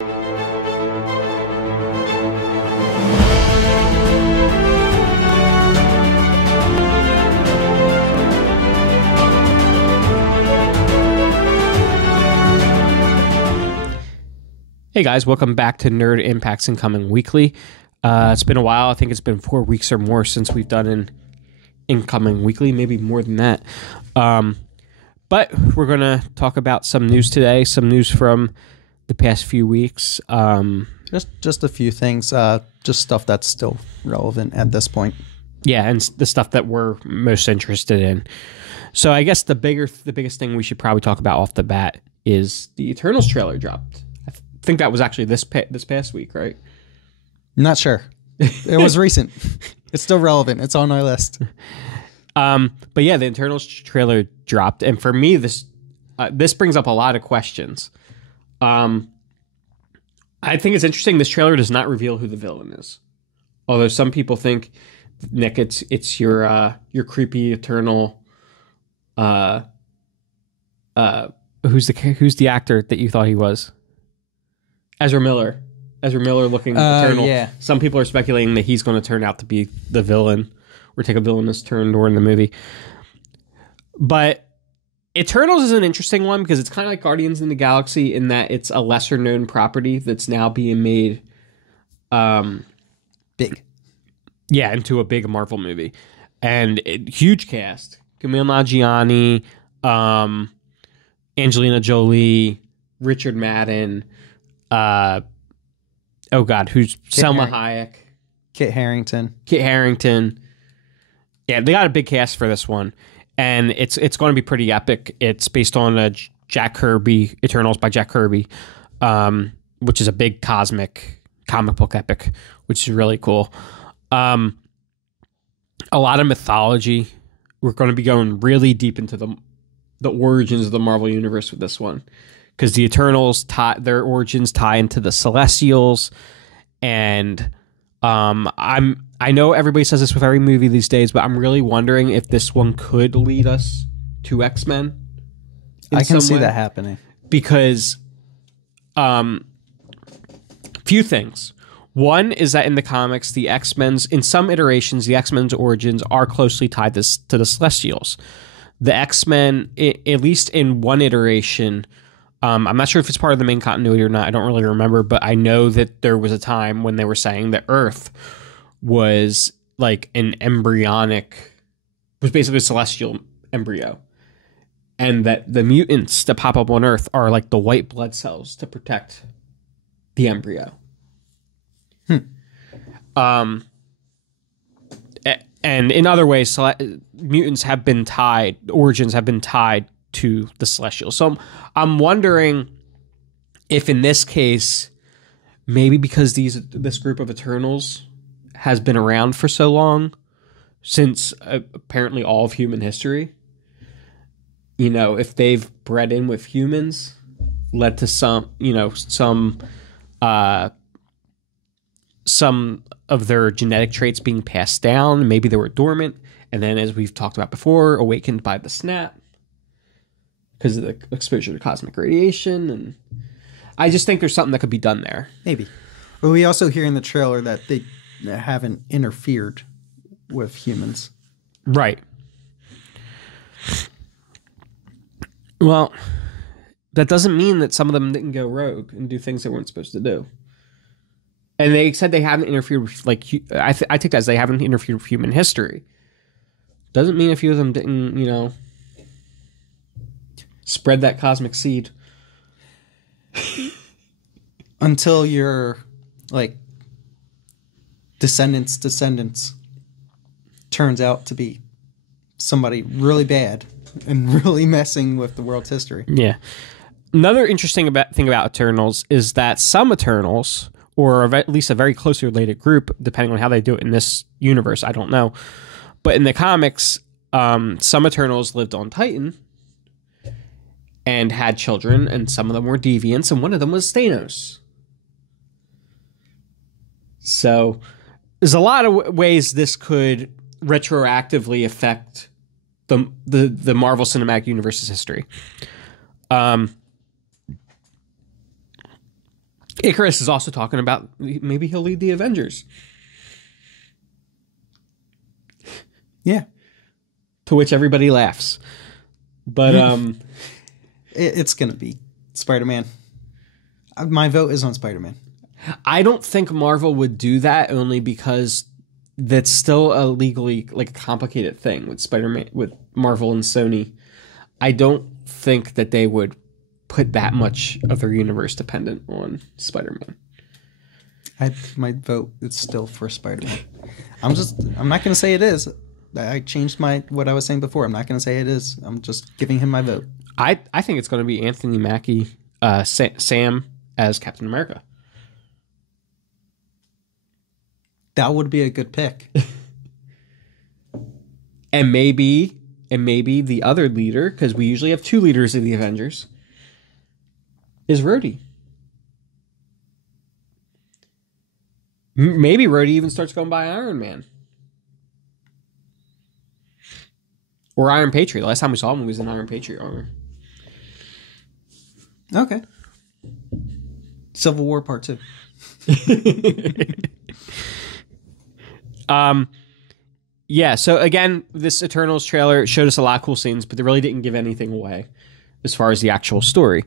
Hey guys, welcome back to Nerd Impacts Incoming Weekly. It's been a while. I think it's been 4 weeks or more since we've done an Incoming Weekly, maybe more than that. But we're going to talk about some news today, some news from the past few weeks. Just a few things, just stuff that's still relevant at this point. Yeah, and the stuff that we're most interested in. So I guess the biggest thing we should probably talk about off the bat is the Eternals trailer dropped. I think that was actually this past week, right? Not sure. It was recent. It's still relevant. It's on our list. But yeah, the Eternals trailer dropped, and for me, this brings up a lot of questions. I think it's interesting. This trailer does not reveal who the villain is, although some people think, Nick, it's your creepy Eternal. Who's the actor that you thought he was? Ezra Miller looking Eternal. Yeah. Some people are speculating that he's going to turn out to be the villain or take a villainous turn during the movie. But Eternals is an interesting one because it's kind of like Guardians in the Galaxy in that it's a lesser known property that's now being made big. Yeah, into a big Marvel movie. And huge cast. Kumail Nanjiani, Angelina Jolie, Richard Madden, who's Selma Hayek, Kit Harington. Yeah, they got a big cast for this one, and it's going to be pretty epic. It's based on Jack Kirby, Eternals by Jack Kirby, which is a big cosmic comic book epic, which is really cool. A lot of mythology. We're going to be going really deep into the origins of the Marvel Universe with this one. Because the Eternals, their origins tie into the Celestials, and I know everybody says this with every movie these days, but I'm really wondering if this one could lead us to X-Men. I can see that happening. Because, few things. One is that in the comics, the X-Men's, in some iterations, the X-Men's origins are closely tied to the Celestials. The X-Men, at least in one iteration, I'm not sure if it's part of the main continuity or not. I don't really remember, but I know that there was a time when they were saying that Earth was like was basically a celestial embryo. And that the mutants that pop up on Earth are like the white blood cells to protect the embryo. And in other ways, mutants have been origins have been tied to the Celestials. So I'm wondering if in this case, maybe because this group of Eternals has been around for so long, since apparently all of human history, if they've bred in with humans, led to some of their genetic traits being passed down. Maybe they were dormant, and then, as we've talked about before, awakened by the snap because of the exposure to cosmic radiation. And I just think there's something that could be done there. Maybe. But we also hear in the trailer that they haven't interfered with humans. Right. Well, that doesn't mean that some of them didn't go rogue and do things they weren't supposed to do. And they said they haven't interfered with, I take that as they haven't interfered with human history. Doesn't mean a few of them didn't, spread that cosmic seed. Until your, descendants turns out to be somebody really bad and really messing with the world's history. Yeah. Another interesting thing about Eternals is that some Eternals, or at least a very closely related group, depending on how they do it in this universe, I don't know. But in the comics, some Eternals lived on Titan and had children, and some of them were deviants, and one of them was Thanos. So there's a lot of ways this could retroactively affect the Marvel Cinematic Universe's history. Icarus is also talking about maybe he'll lead the Avengers. Yeah. To which everybody laughs. But it's going to be Spider-Man. My vote is on Spider-Man. I don't think Marvel would do that, only because that's still a legally like a complicated thing with Spider-Man, with Marvel and Sony. I don't think that they would put that much of their universe dependent on Spider-Man. My vote is still for Spider-Man. I'm not going to say it is. I changed what I was saying before. I'm not going to say it is. I'm just giving him my vote. I think it's going to be Anthony Mackie, Sam as Captain America. That would be a good pick. and maybe the other leader, because we usually have two leaders of the Avengers, is Rhodey. Maybe Rhodey even starts going by Iron Man. Or Iron Patriot. The last time we saw him, he was in Iron Patriot armor. Okay. Civil War Part 2. Yeah, so again, this Eternals trailer showed us a lot of cool scenes, but they really didn't give anything away as far as the actual story.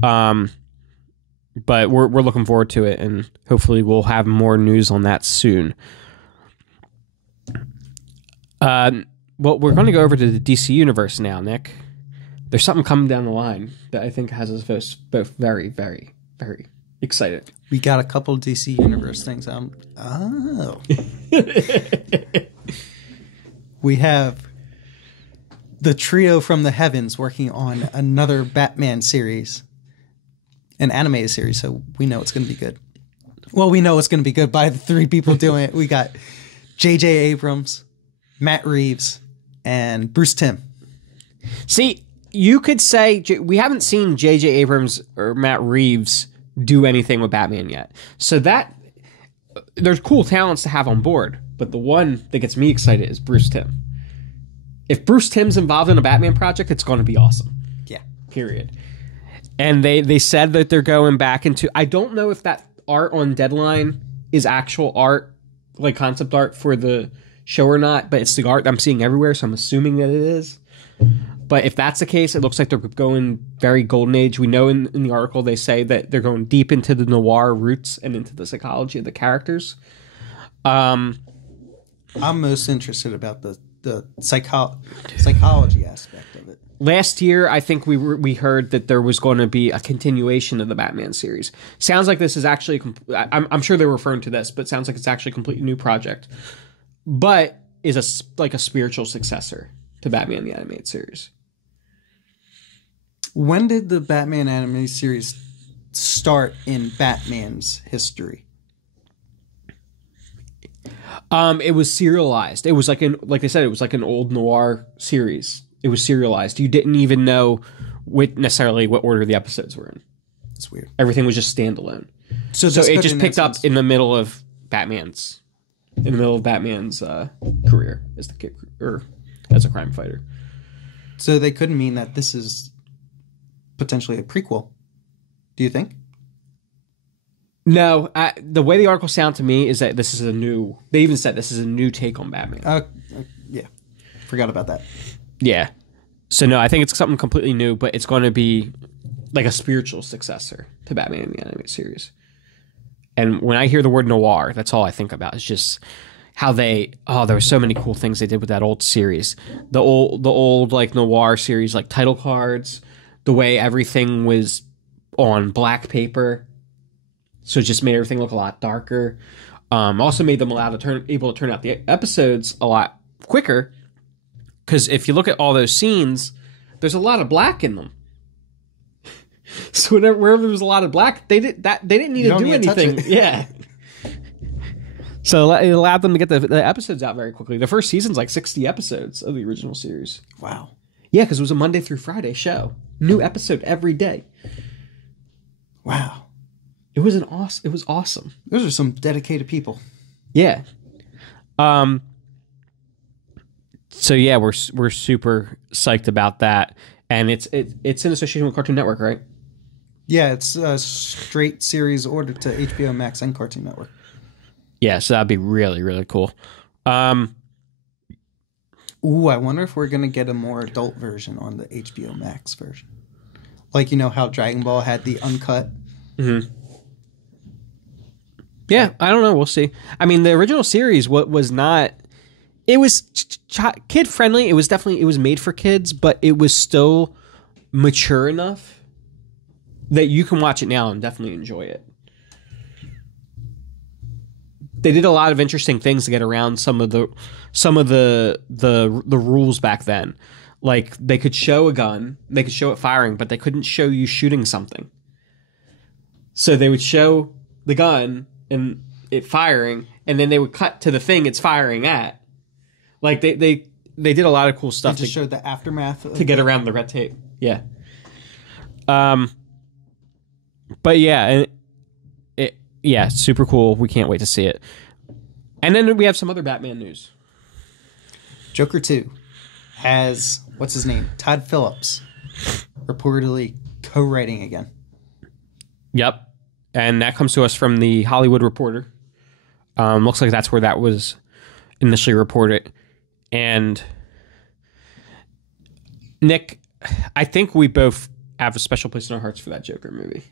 But we're looking forward to it, and hopefully we'll have more news on that soon. Well, we're going to go over to the DC Universe now, Nick. There's something coming down the line that I think has us both very, very, very excited. We got a couple of DC Universe things. We have the trio from the heavens working on another Batman series, an animated series, so we know it's going to be good. Well, we know it's going to be good by the three people doing it. We got J.J. Abrams, Matt Reeves, and Bruce Timm. See, you could say we haven't seen J.J. Abrams or Matt Reeves do anything with Batman yet. So that there's cool talents to have on board, but the one that gets me excited is Bruce Timm. If Bruce Timm's involved in a Batman project, it's going to be awesome. Yeah. Period. And they said that they're going back into... I don't know if that art on Deadline is actual art, like concept art for the show or not, but it's the art I'm seeing everywhere, so I'm assuming that it is. But if that's the case, it looks like they're going very Golden Age. We know in the article they say that they're going deep into the noir roots and into the psychology of the characters. I'm most interested about the psychology aspect of it. Last year, I think we heard that there was going to be a continuation of the Batman series. Sounds like this is actually... I'm sure they're referring to this, but it sounds like it's actually a completely new project. But is like a spiritual successor to Batman the Animated Series. When did the Batman animated series start in Batman's history? It was serialized. It was like I said, it was like an old noir series. It was serialized. You didn't even know necessarily what order the episodes were in. That's weird. Everything was just standalone. So it just picked up in the middle of Batman's career as the kid, or as a crime fighter. So they couldn't mean that this is potentially a prequel. Do you think? No, the way the article sounds to me is that this is they even said this is a new take on Batman. Yeah. Forgot about that. Yeah. So no, I think it's something completely new, but it's going to be like a spiritual successor to Batman in the animated series. And when I hear the word noir, that's all I think about. It's just how there were so many cool things they did with that old series. The old like noir series, like title cards, the way everything was on black paper. So it just made everything look a lot darker. Also made them able to turn out the episodes a lot quicker. Because if you look at all those scenes, there's a lot of black in them. So wherever there was a lot of black, they didn't need to do anything. Yeah. So it allowed them to get the episodes out very quickly. The first season's like 60 episodes of the original series. Wow. Yeah, because it was a Monday through Friday show. New episode every day. Wow. It was awesome. Those are some dedicated people. Yeah. So yeah, we're super psyched about that, and it's in association with Cartoon Network, right? Yeah, it's a straight series ordered to HBO Max and Cartoon Network. Yeah, so that'd be really, really cool. Ooh, I wonder if we're going to get a more adult version on the HBO Max version. Like, you know how Dragon Ball had the uncut? Mm-hmm. Yeah, I don't know. We'll see. I mean, the original series was not... It was kid-friendly. It was made for kids, but it was still mature enough that you can watch it now and definitely enjoy it. They did a lot of interesting things to get around some of the rules back then. Like, they could show a gun, they could show it firing, but they couldn't show you shooting something. So they would show the gun and it firing, and then they would cut to the thing it's firing at. Like, they did a lot of cool stuff. They just showed the aftermath to get around the red tape. Yeah. But yeah, yeah, super cool. We can't wait to see it. And then we have some other Batman news. Joker 2 has, what's his name? Todd Phillips reportedly co-writing again. Yep. And that comes to us from the Hollywood Reporter. Looks like that's where that was initially reported. And Nick, I think we both have a special place in our hearts for that Joker movie.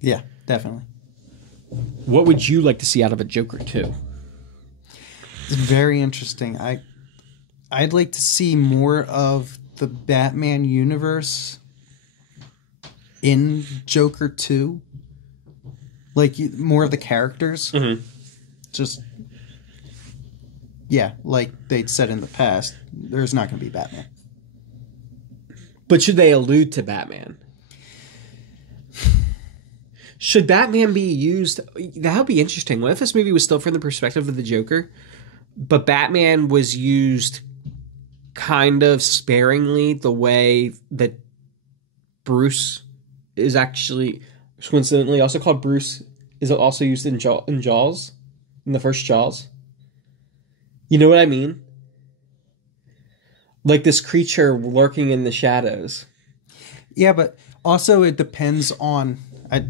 Yeah, definitely. What would you like to see out of a Joker 2? It's very interesting. I'd like to see more of the Batman universe in Joker 2. Like, more of the characters. Mm-hmm. Just, yeah, like they'd said in the past, there's not going to be Batman. But should they allude to Batman? Should Batman be used? That would be interesting. What if this movie was still from the perspective of the Joker, but Batman was used kind of sparingly, the way that Bruce is actually, coincidentally also called Bruce, is also used in Jaws, in the first Jaws. You know what I mean? Like this creature lurking in the shadows. Yeah, but also it depends on...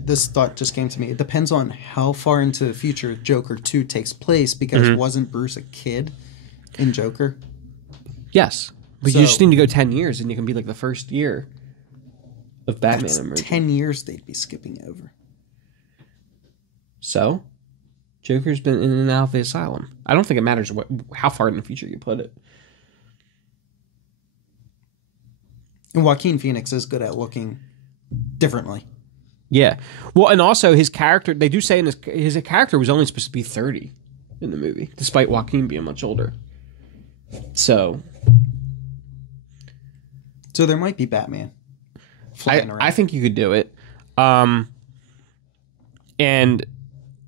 this thought just came to me. It depends on how far into the future Joker 2 takes place, because wasn't Bruce a kid in Joker? Yes. But you just need to go 10 years and you can be like the first year of Batman That's emerging. 10 years they'd be skipping over. So, Joker's been in and out of the asylum. I don't think it matters how far in the future you put it. And Joaquin Phoenix is good at looking differently. Yeah. Well, and also his character, they do say in his character was only supposed to be 30 in the movie, despite Joaquin being much older. So there might be Batman flying around. I think you could do it. And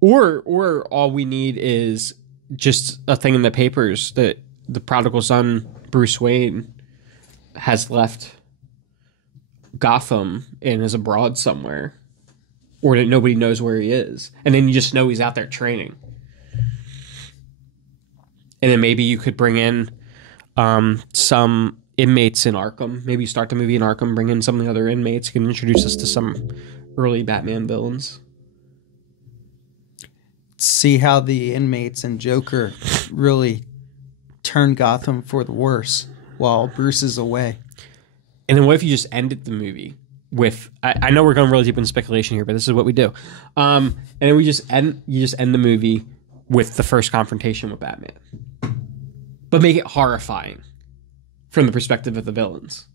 or all we need is just a thing in the papers that the prodigal son Bruce Wayne has left Gotham and is abroad somewhere, or that nobody knows where he is, and then you just know he's out there training. And then maybe you could bring in some inmates in Arkham. Maybe start the movie in Arkham, bring in some of the other inmates. You can introduce us to some early Batman villains. See how the inmates and Joker really turn Gotham for the worse while Bruce is away. And then what if you just ended the movie with... I know we're going really deep into speculation here, but this is what we do. And then you just end the movie with the first confrontation with Batman. But make it horrifying from the perspective of the villains.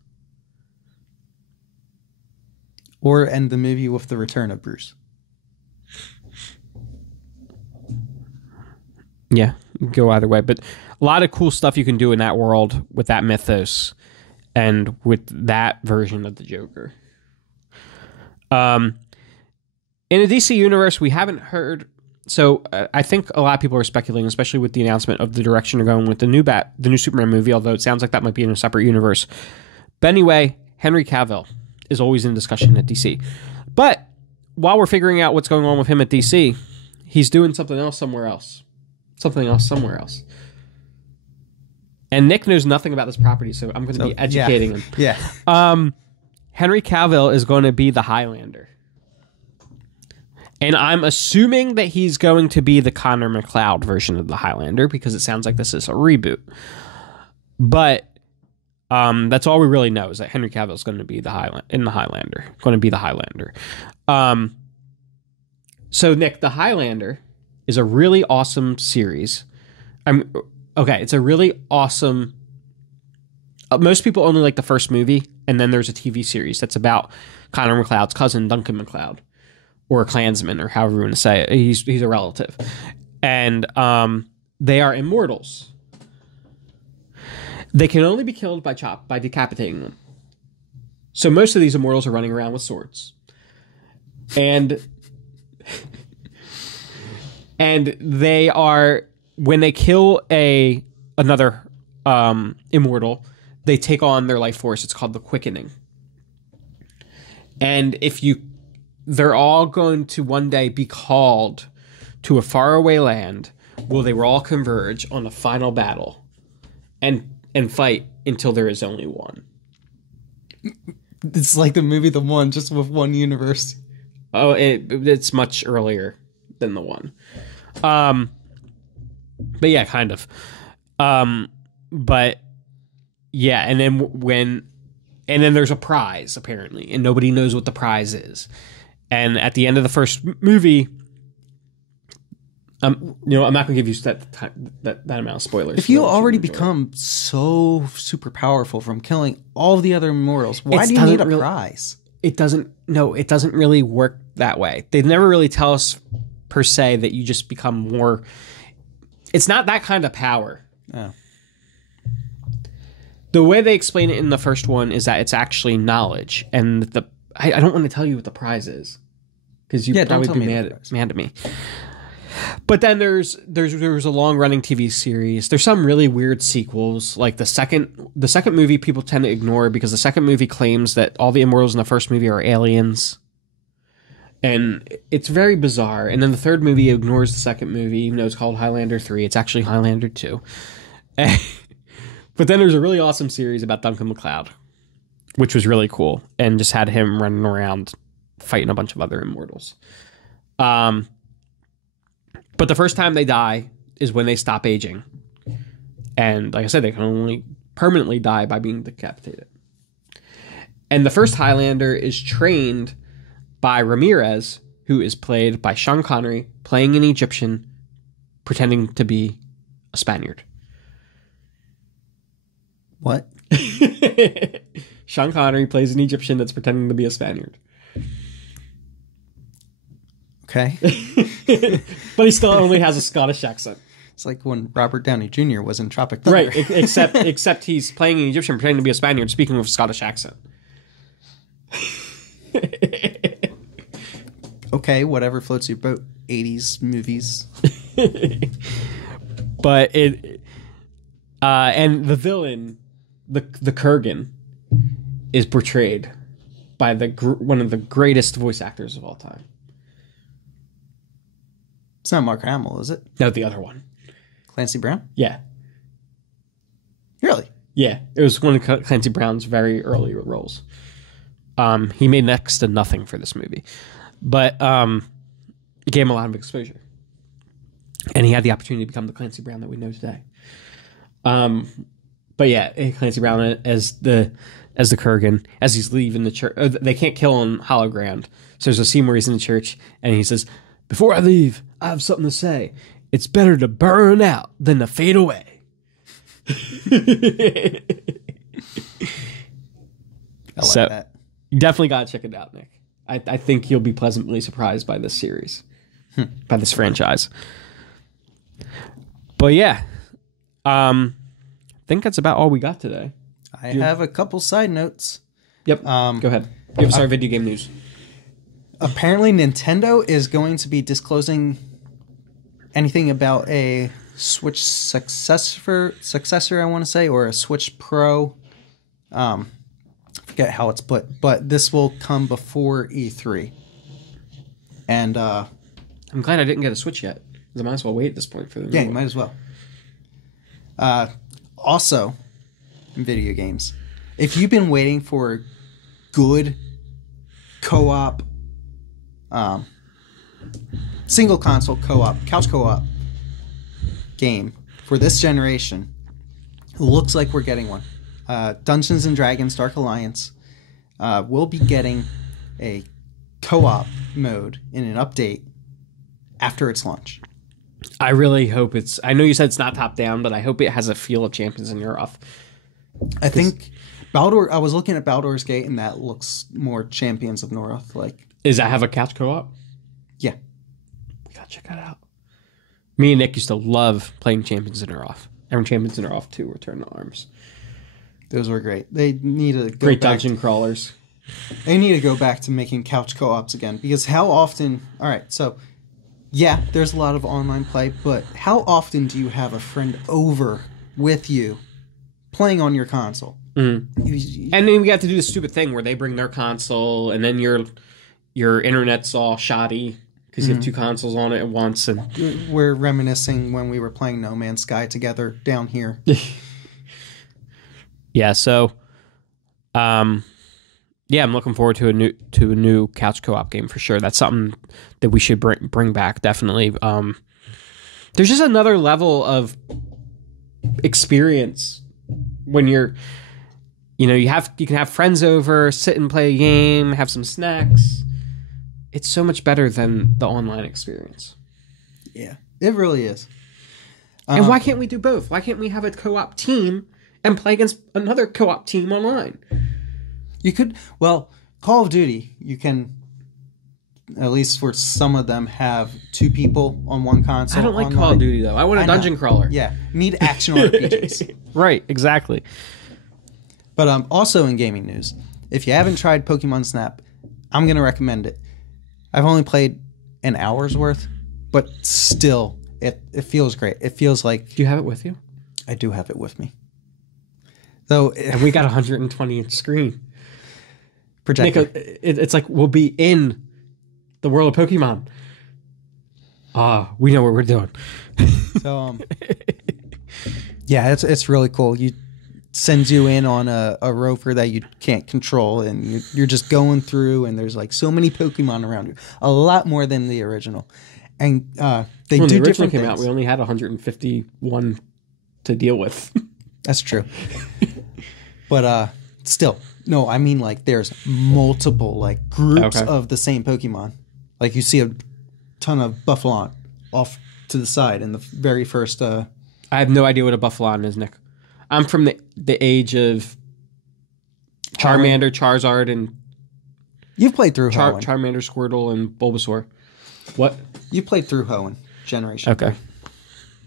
Or end the movie with the return of Bruce. Yeah, go either way. But a lot of cool stuff you can do in that world with that mythos and with that version of the Joker. In the DC universe, we haven't heard... So I think a lot of people are speculating, especially with the announcement of the direction they're going with the new Superman movie, although it sounds like that might be in a separate universe. But anyway, Henry Cavill is always in discussion at DC. But while we're figuring out what's going on with him at DC, he's doing something else somewhere else. And Nick knows nothing about this property, so I'm going to be educating him. Yeah. Henry Cavill is going to be the Highlander. And I'm assuming that he's going to be the Connor McLeod version of the Highlander because it sounds like this is a reboot. But that's all we really know is that Henry Cavill is going to be the Highlander. So Nick, the Highlander is a really awesome series. It's a really awesome. Most people only like the first movie, and then there's a TV series that's about Connor McLeod's cousin, Duncan McLeod, or a Klansman, or however you want to say it. He's a relative, and they are immortals. They can only be killed by decapitating them. So most of these immortals are running around with swords, and they are, when they kill another immortal, they take on their life force. It's called the quickening. And they're all going to one day be called to a faraway land where they will all converge on the final battle and fight until there is only one. It's like the movie The One, just with one universe. Oh, it's much earlier than The One. But yeah, kind of. But yeah, and then there's a prize apparently, and nobody knows what the prize is. And at the end of the first movie, I'm not going to give you that amount of spoilers. If you already become so super powerful from killing all the other immortals, why do you need a prize? It doesn't really work that way. They never really tell us per se that you just become more. It's not that kind of power. Oh. The way they explain it in the first one is that it's actually knowledge, and I don't want to tell you what the prize is because you'd probably be mad at me. But then there's a long running TV series. There's some really weird sequels, like the second movie people tend to ignore because the second movie claims that all the immortals in the first movie are aliens. And it's very bizarre. And then the third movie ignores the second movie, even though it's called Highlander 3. It's actually Highlander 2. But then there's a really awesome series about Duncan McLeod, which was really cool, and just had him running around fighting a bunch of other immortals. But the first time they die is when they stop aging. And like I said, they can only permanently die by being decapitated. And the first Highlander is trained by Ramirez, who is played by Sean Connery, playing an Egyptian, pretending to be a Spaniard. What? Sean Connery plays an Egyptian that's pretending to be a Spaniard. Okay. But he still only has a Scottish accent. It's like when Robert Downey Jr. was in Tropic Thunder. Right, except he's playing an Egyptian pretending to be a Spaniard speaking with a Scottish accent. Okay, whatever floats your boat. 80s movies. But and the villain, the Kurgan, is portrayed by one of the greatest voice actors of all time. It's not Mark Hamill, is it? No, the other one. Clancy Brown? Yeah. Really? Yeah, it was one of Clancy Brown's very early roles. He made next to nothing for this movie, but it gave him a lot of exposure, and he had the opportunity to become the Clancy Brown that we know today. But yeah, Clancy Brown as the Kurgan, as he's leaving the church. They can't kill him hologram, so there's a scene where he's in the church and he says, "Before I leave, I have something to say. It's better to burn out than to fade away." I like that. You definitely got to check it out, Nick. I think you'll be pleasantly surprised by this series, by this franchise. But yeah, I think that's about all we got today. I have a couple side notes. Yep. Go ahead. Give us our video game news. Apparently, Nintendo is going to be disclosing anything about a Switch successor, I want to say, or a Switch Pro. Forget how it's put, but this will come before E3. And I'm glad I didn't get a Switch yet, because I might as well wait at this point for the new you one. might as well. Also, in video games, if you've been waiting for a good co-op single console co-op, couch co-op game for this generation. Looks like we're getting one. Dungeons and Dragons Dark Alliance will be getting a co-op mode in an update after its launch. I really hope it's... I know you said it's not top-down, but I hope it has a feel of Champions in Europe. I think I was looking at Baldur's Gate, and that looks more Champions of North. Like, does that have a couch co-op? Yeah. We gotta check that out. Me and Nick used to love playing Champions in Earth. And Champions in Earth 2 Return to Arms. Those were great. They need to go great back dungeon crawlers. They need to go back to making couch co-ops again, because how often... All right, so, yeah, there's a lot of online play, but how often do you have a friend over with you playing on your console? Mm-hmm. And then we got to do the stupid thing where they bring their console, and then your internet's all shoddy because you have two consoles on it at once. And we're reminiscing when we were playing No Man's Sky together down here. Yeah, so, I'm looking forward to a new couch co-op game for sure. That's something that we should bring back, definitely. There's just another level of experience when you can have friends over, sit and play a game, have some snacks. It's so much better than the online experience. Yeah, it really is. And why can't we do both? Why can't we have a co-op team and play against another co-op team online? You could, Call of Duty, you can, at least for some of them, have two people on one console. I don't like Call of Duty, though. I want a dungeon crawler. Yeah, need action RPGs. Right, exactly. But also in gaming news, if you haven't tried Pokemon Snap, I'm going to recommend it. I've only played an hour's worth, but still, it feels great. It feels like... Do you have it with you? I do have it with me. Though, and we got a 120-inch screen. Projector. Nick, it's like we'll be in the world of Pokemon. We know what we're doing. So, yeah, it's really cool. You sends you in on a rover that you can't control, and you're just going through, and there's like so many Pokemon around you, a lot more than the original. And when the original came out, we only had 151 to deal with. That's true. But still, no, I mean like there's multiple like groups of the same Pokemon. Like you see a ton of Buffalon off to the side in the very first. I have no idea what a Buffalon is, Nick. I'm from the age of Charmander, Charizard, and you've played through Hoenn. Charmander, Squirtle, and Bulbasaur. What? You played through Hoenn generation. Okay.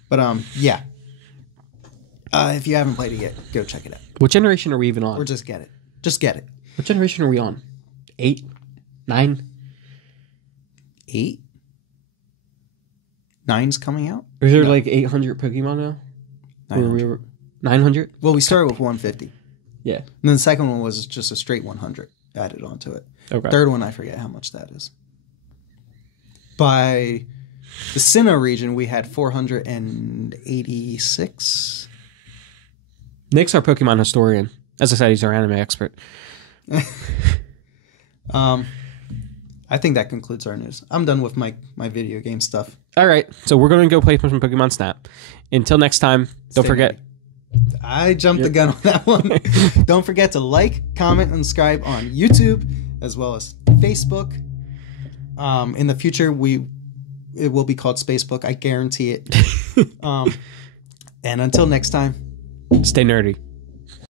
But yeah. If you haven't played it yet, go check it out. What generation are we even on? Or just get it. Just get it. What generation are we on? 8? 9? 8? 9's coming out? Is there like 800 Pokemon now? 900. 900? Well, we started with 150. Yeah. And then the second one was just a straight 100 added onto it. Okay. Third one, I forget how much that is. By the Sinnoh region, we had 486. Nick's our Pokemon historian. As I said, he's our anime expert. I think that concludes our news. I'm done with my video game stuff. All right. So we're going to go play some Pokemon Snap. Until next time, don't forget. I jumped the gun on that one. Don't forget to like, comment, and subscribe on YouTube as well as Facebook. In the future, it will be called Spacebook. I guarantee it. And until next time, stay nerdy.